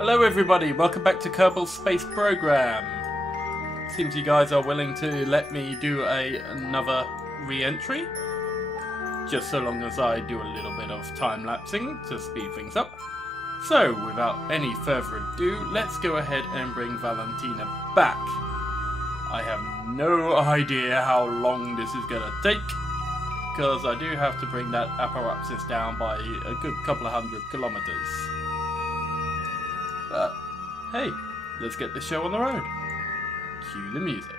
Hello everybody, welcome back to Kerbal's space program. Seems you guys are willing to let me do another re-entry. Just so long as I do a little bit of time-lapsing to speed things up. So, without any further ado, let's go ahead and bring Valentina back. I have no idea how long this is going to take, because I do have to bring that apoapsis down by a good couple of 100 kilometers. But, hey, let's get this show on the road. Cue the music.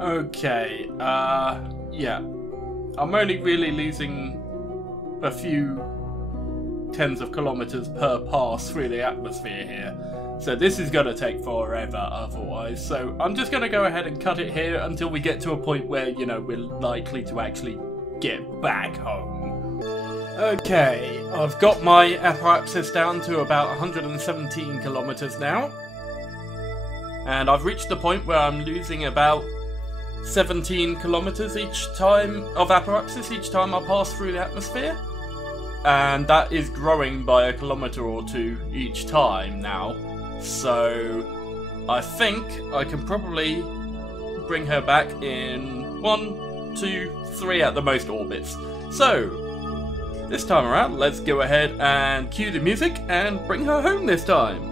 Okay, yeah. I'm only really losing a few tens of kilometers per pass through the atmosphere here. So this is going to take forever otherwise. So I'm just going to go ahead and cut it here until we get to a point where, you know, we're likely to actually get back home. Okay, I've got my apoapsis down to about 117 kilometers now. And I've reached the point where I'm losing about 17 kilometers each time of apoapsis each time I pass through the atmosphere, and that is growing by a kilometer or two each time now. So I think I can probably bring her back in 1, 2, 3 at the most orbits. So this time around, let's go ahead and cue the music and bring her home this time.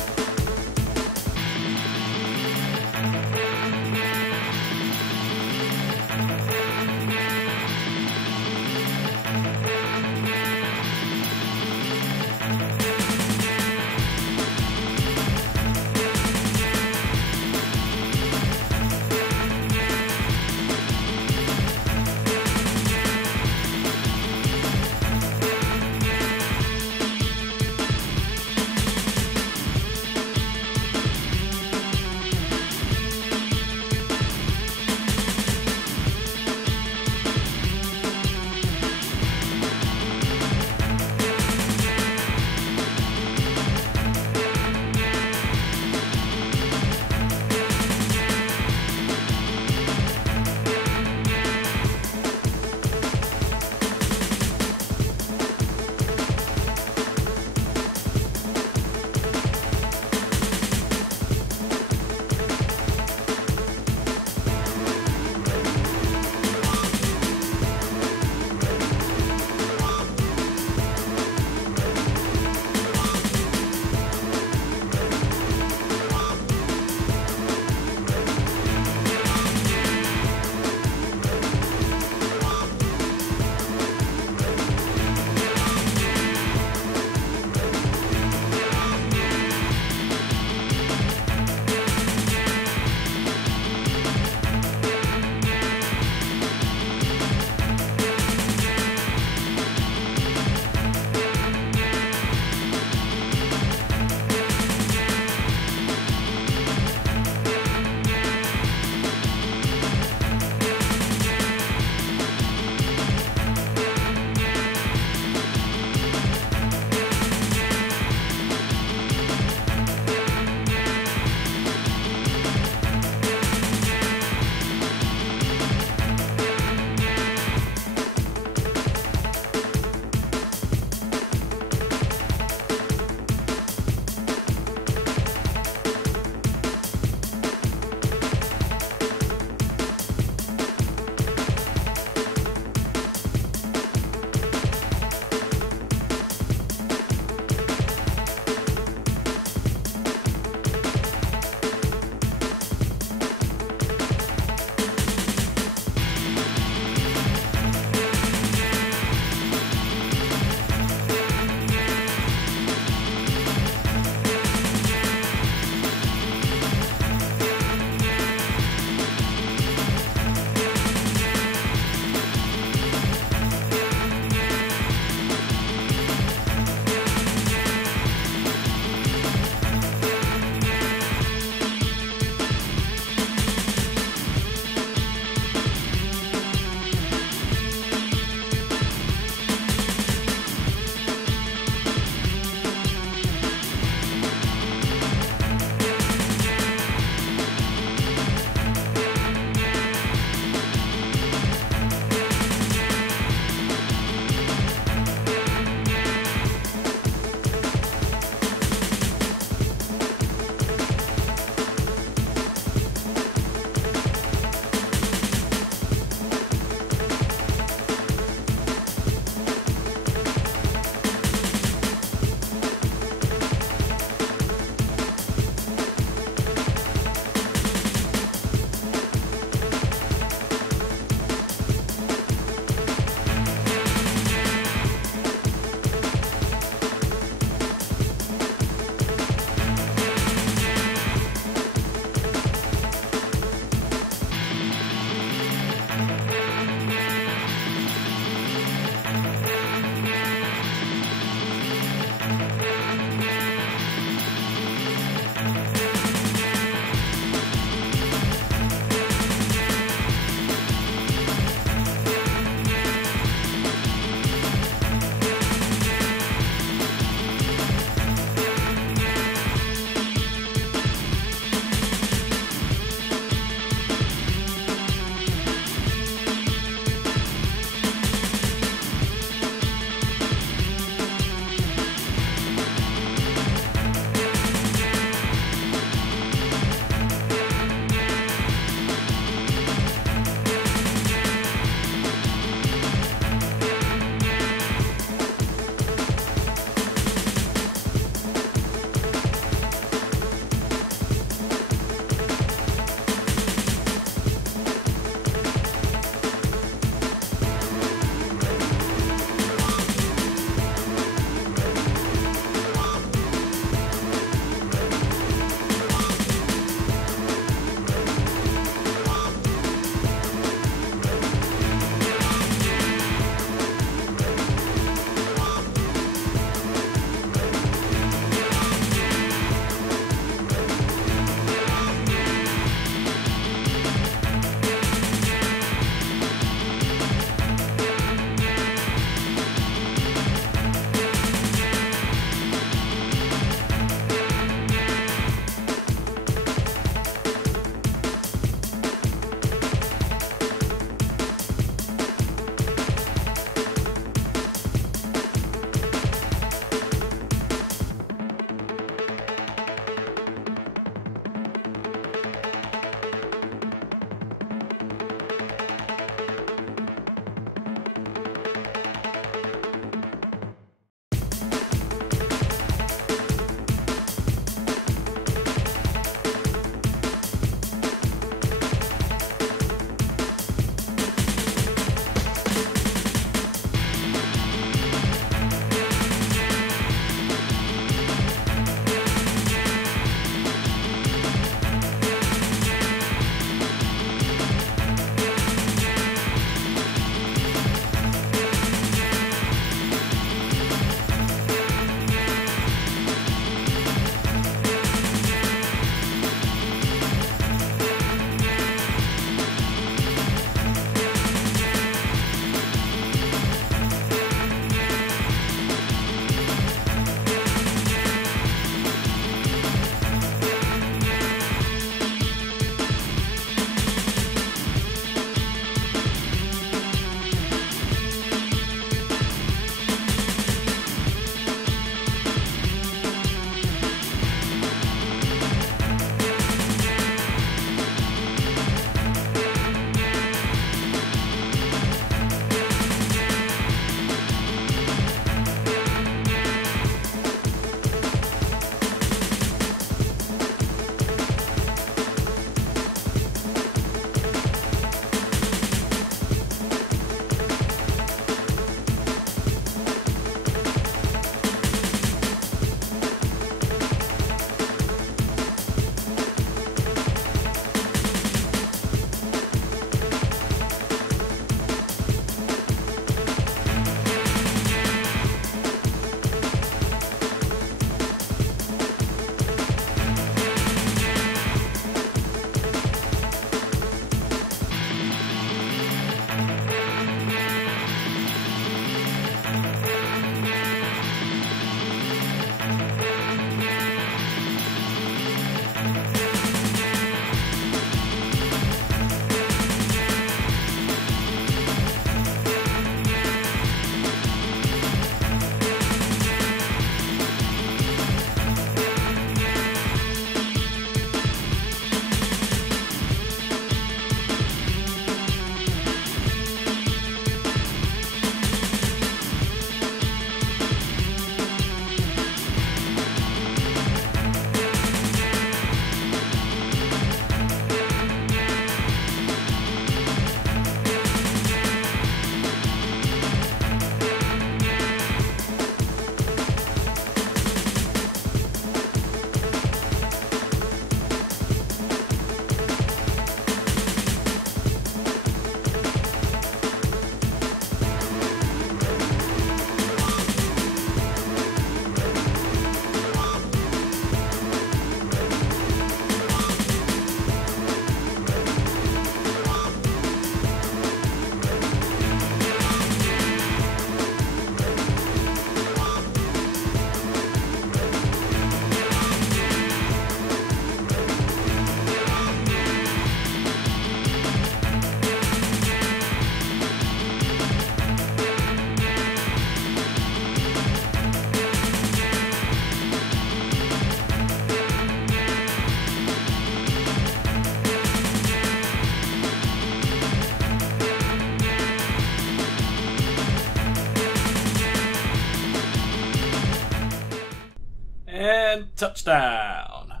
Touchdown!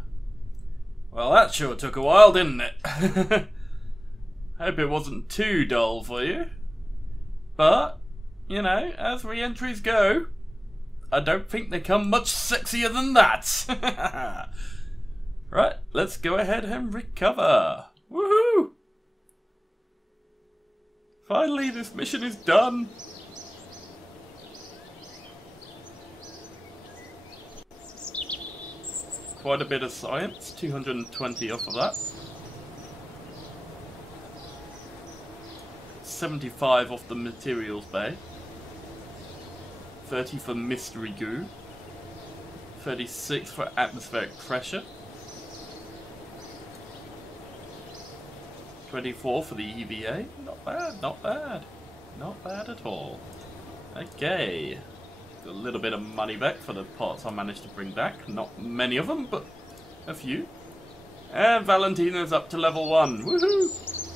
Well, that sure took a while, didn't it? Hope it wasn't too dull for you. But, you know, as re-entries go, I don't think they come much sexier than that. Right, let's go ahead and recover. Woohoo! Finally, this mission is done. Quite a bit of science, 220 off of that. 75 off the materials bay. 30 for mystery goo. 36 for atmospheric pressure. 24 for the EVA. Not bad, not bad. Not bad at all. Okay. Got a little bit of money back for the parts I managed to bring back. Not many of them, but a few. And Valentina's up to level 1. Woohoo!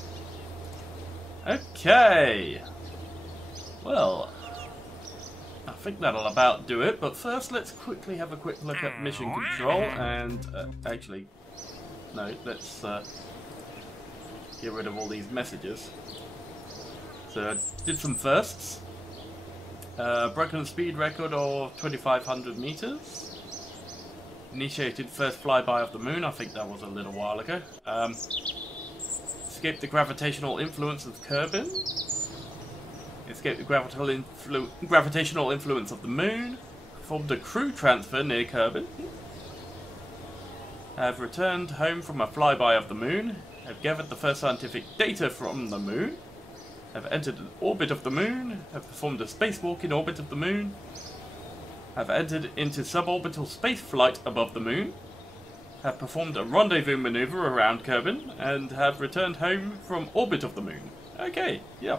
Okay. Well, I think that'll about do it. But first, let's quickly have a quick look at mission control. And actually, no, let's get rid of all these messages. So I did some firsts. Broken speed record of 2,500 meters. Initiated first flyby of the moon. I think that was a little while ago. Escaped the gravitational influence of Kerbal. Escaped the gravitational influence of the moon. Performed a crew transfer near Kerbal. Have returned home from a flyby of the moon. Have gathered the first scientific data from the moon. Have entered an orbit of the moon. Have performed a spacewalk in orbit of the moon. Have entered into suborbital space flight above the moon. Have performed a rendezvous maneuver around Kerbal. And have returned home from orbit of the moon. Okay, yeah.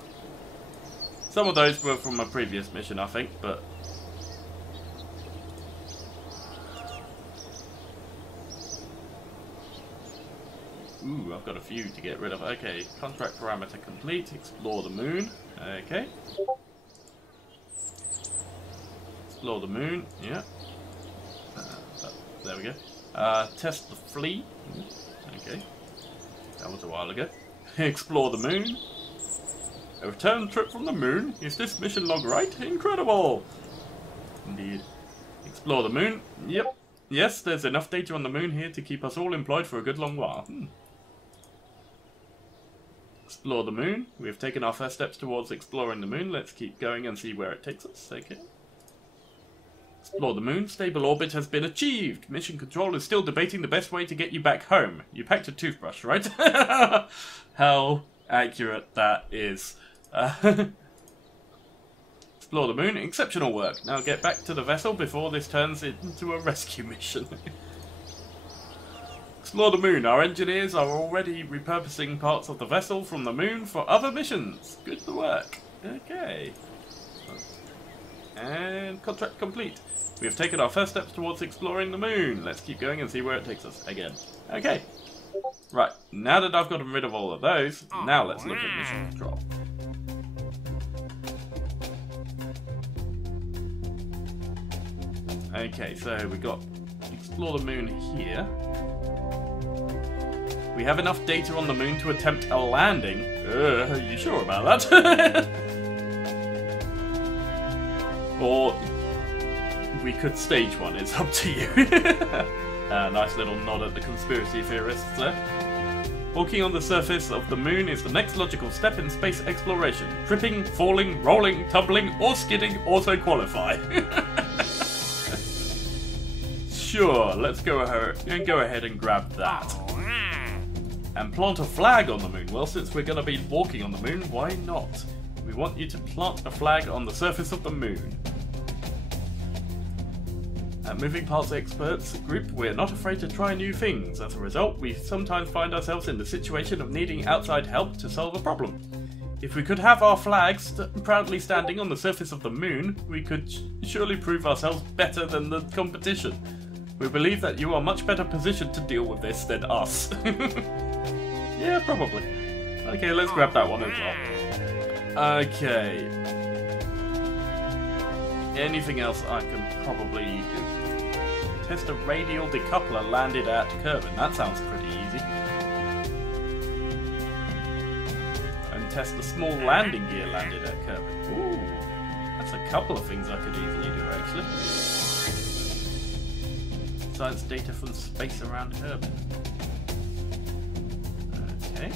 Some of those were from a previous mission, I think, but... Ooh, I've got a few to get rid of. Okay, contract parameter complete. Explore the moon. Okay. Explore the moon. Yeah. There we go. Test the fleet. Okay. That was a while ago. Explore the moon. A return trip from the moon. Is this mission log right? Incredible! Indeed. Explore the moon. Yep. Yes, there's enough data on the moon here to keep us all employed for a good long while. Explore the moon. We have taken our first steps towards exploring the moon. Let's keep going and see where it takes us. Okay. Explore the moon. Stable orbit has been achieved. Mission control is still debating the best way to get you back home. You packed a toothbrush, right? How accurate that is. Explore the moon. Exceptional work. Now get back to the vessel before this turns into a rescue mission. Explore the moon. Our engineers are already repurposing parts of the vessel from the moon for other missions. Good work. Okay. And contract complete. We have taken our first steps towards exploring the moon. Let's keep going and see where it takes us again. Okay. Right. Now that I've gotten rid of all of those, now let's look at mission control. Okay, so we got explore the moon here. We have enough data on the moon to attempt a landing. Are you sure about that? Or we could stage one, it's up to you. Nice little nod at the conspiracy theorists there. Walking on the surface of the moon is the next logical step in space exploration. Tripping, falling, rolling, tumbling, or skidding also qualify. Sure, let's go ahead and grab that. And plant a flag on the moon. Well, since we're going to be walking on the moon, why not? We want you to plant a flag on the surface of the moon. At Moving Parts Experts Group, we're not afraid to try new things. As a result, we sometimes find ourselves in the situation of needing outside help to solve a problem. If we could have our flags proudly standing on the surface of the moon, we could surely prove ourselves better than the competition. We believe that you are much better positioned to deal with this than us. Yeah, probably. Okay, let's grab that one as well. Okay. Anything else I can probably Test a radial decoupler landed at Kerbal. That sounds pretty easy. And test a small landing gear landed at Kerbal. Ooh, that's a couple of things I could easily do actually. Science data from space around Kerbal. Okay.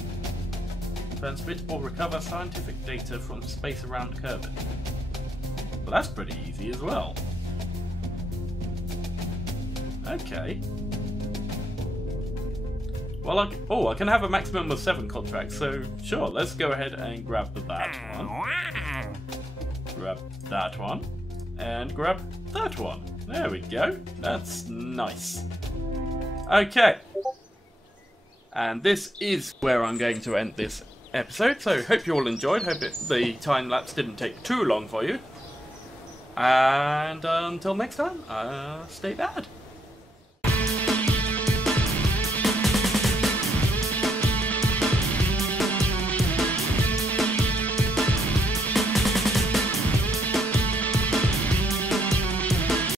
Transmit or recover scientific data from space around Kerbal. Well, that's pretty easy as well. Okay. Well, I can have a maximum of 7 contracts, so sure, let's go ahead and grab that one. Grab that one. And grab that one. There we go. That's nice. Okay. And this is where I'm going to end this episode, so hope you all enjoyed. Hope the time lapse didn't take too long for you. And until next time, stay bad.